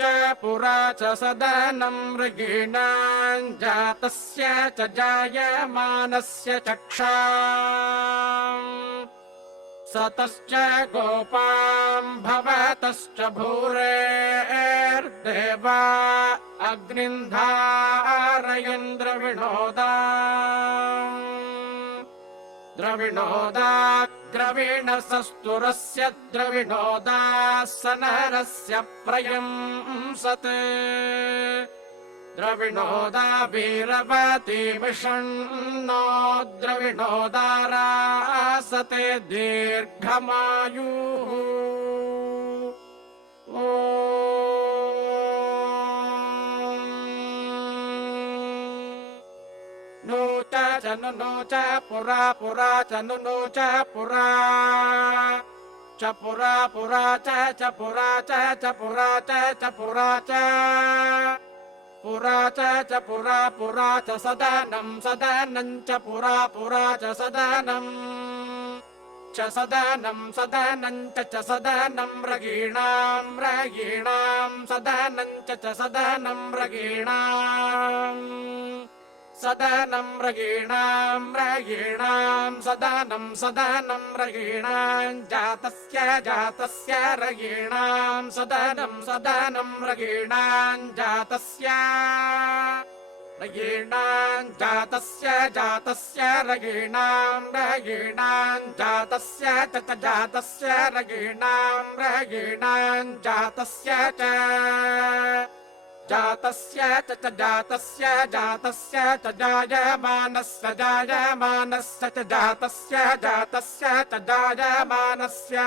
च पुरा च सदनं मृगीणां जातस्य च जायमानस्य चक्षा सतश्च गोपां भवतश्च भूरेर्देवा अग्निं धारयन् द्रविणोदाग्रवीणसस्तुरस्य द्रविणोदासनरस्य प्रयंसत् द्रविणोदा वीरवती विषण्णो द्रविणोदारासते दीर्घमायुः नो च पुरा पुरा च नो च पुरा च पुरा पुरा च पुरा च पुरा च पुरा च पुरा च पुरा पुरा च सदनं सदनं च पुरा पुरा च सदनं सदनं च सदनं मृगीणां मृगीणां सदनं च सदनं मृगीणां सदनं मृगीणां मृगीणां सदनं सदनं मृगीणां जातस्य जातस्य रगीणां सदनं सदनं मृगीणां जातस्य रगीणां जातस्य जातस्य रगीणां रगीणां जातस्य च जातस्य रगीणां रगीणां जातस्य च जातस्य च जातस्य जातस्य च जायमानस्य जायमानस्य च जातस्य जातस्य च जायमानस्य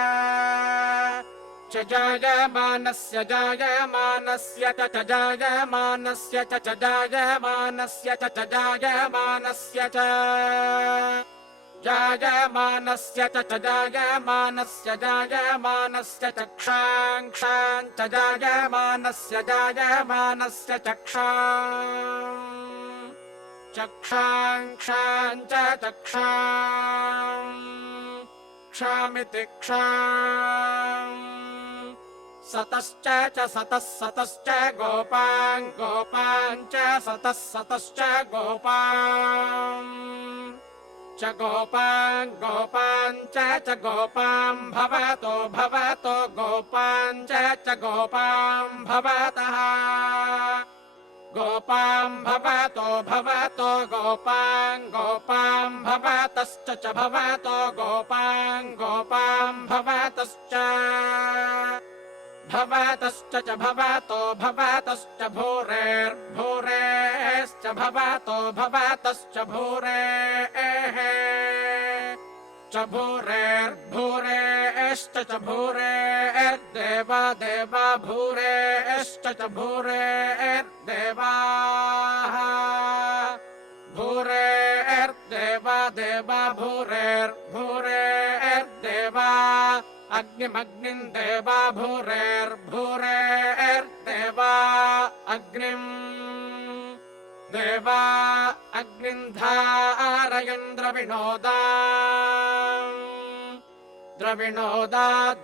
च जायमानस्य जायमानस्य च जायमानस्य च जायमानस्य च जायमानस्य च जायमानस्य च जायमानस्य जायमानस्य चक्षां क्षां च जायमानस्य जायमानस्य चक्षां चक्षां क्षां च चक्षां क्षामिति क्षां सतश्च च सतः सतश्च गोपां गोपां च सतः सतश्च गोपां च गोपां गोपां च गोपां भवतो भवतो गोपां च गोपां भवतः गोपां भवतो भवतो गोपां गोपां भवतश्च च भवतो गोपां गोपां भवतश्च भवतश्च च भवतो भवतश्च भूरेर्भूरेश्च भवतो भवतश्च भूरेः च भूरेर्भूरेश्च च भूरेर्देवा देवा भूरेश्च च भूरेर्देवाः भूरेर्देवा देवा भूरेर्भूरेर्देवा अग्निमग्निं देवा भूरेर्भूरेर्देवा अग्निं देवा अग्निं धारयन् द्रविणोदा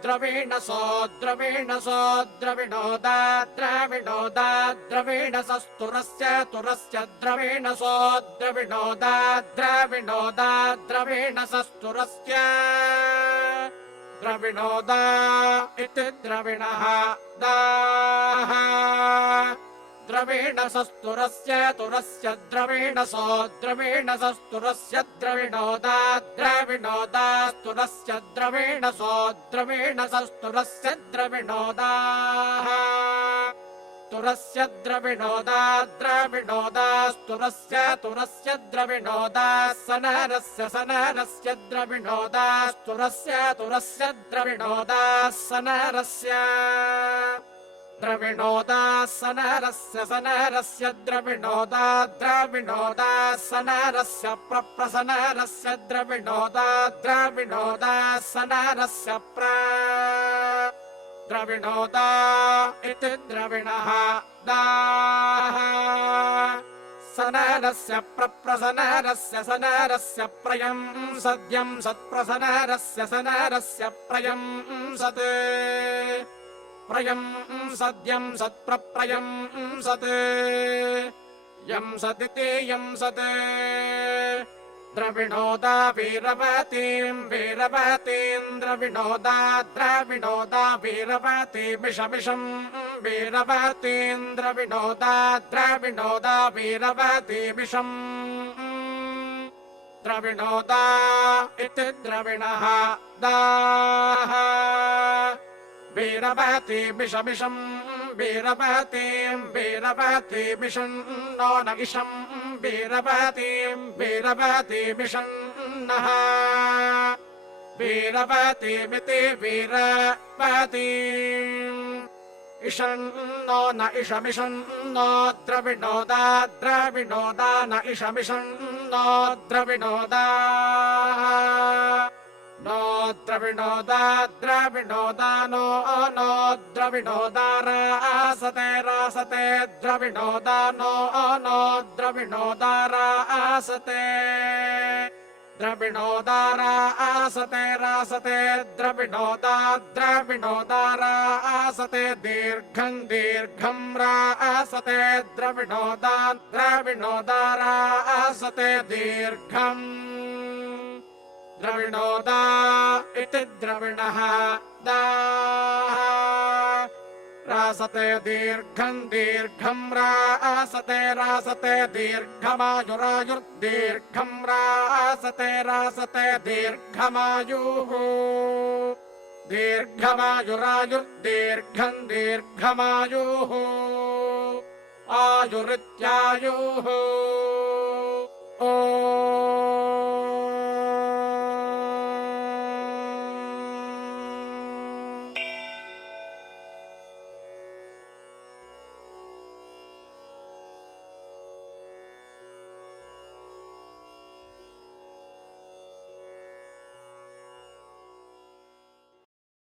द्रवीणसो द्रवीणसो द्रविणोदा द्रविणोदा द्रवीणसस्तुरस्य तुरस्य द्रवीणसो द्रविणोदा द्रविणोदा द्रवीणसस्तुरस्य द्रविणोदा इति द्रविणः दाः द्रवीणसस्तुरस्य तुरस्य द्रवीणसो द्रवीणसस्तुरस्य द्रविणोदा द्रविणोदास्तुरस्य द्रवीणसो द्रवीणसस्तुरस्य द्रविणोदाः तुरस्य द्रविणोदा द्रविणोदास्तुरस्य तुरस्य द्रविणोदा सनरस्य सनरस्य द्रविणोदास्तुरस्य तुरस्य द्रविणोदा सनरस्य द्रविणोदा सनरस्य सनरस्य द्रविणोदा द्रविणोदा सनरस्य प्रप्रसनरस्य द्रविणोदा द्रविणोदा सनरस्य द्रविणोदा इति द्रविणः दाः सनरस्य प्रप्रसनरस्य सनरस्य प्रयं सद्यं सत्प्रसनरस्य सनरस्य प्रयं सत् प्रयं सद्यं सत्प्रप्रयं सत् यं सदिति यं सत् द्रविणोदा वीरवतीं वीरवतीं द्रविणोदा द्रविणोदा वीरवती विषमिषं वीरवतीं द्रविणोदा द्रविणोदा वीरवती विषम् द्रविणोदा इति द्रविणः दाः वीरवती विषमिषं वीरवतीं वीरवती विषन्नो न इषं वीरवतीं वीरवती विषन्नः वीरवतीमिति वीरवतीम् इषन्नो न इषमिषन्नो द्रविणोदा द्रविणोदा न इषमिषन्नो द्रविणोदा नो द्रविणोदा द्रविणोदा नो नो द्रविणोदा रासते रासते द्रविणोदा नो नो द्रविणोदा रासते द्रविणोदा रासते रासते द्रविणोदा द्रविणोदा रासते दीर्घं दीर्घं रासते द्रविणोदा द्रविणोदा रासते दीर्घम् द्रविणोदा इति द्रविणः दाः रासते दीर्घं दीर्घं रासते रासते दीर्घमायुरायुर्दीर्घं रासते रासते दीर्घमायुः दीर्घमायुरायुर्दीर्घं दीर्घमायुः आयुरित्यायुः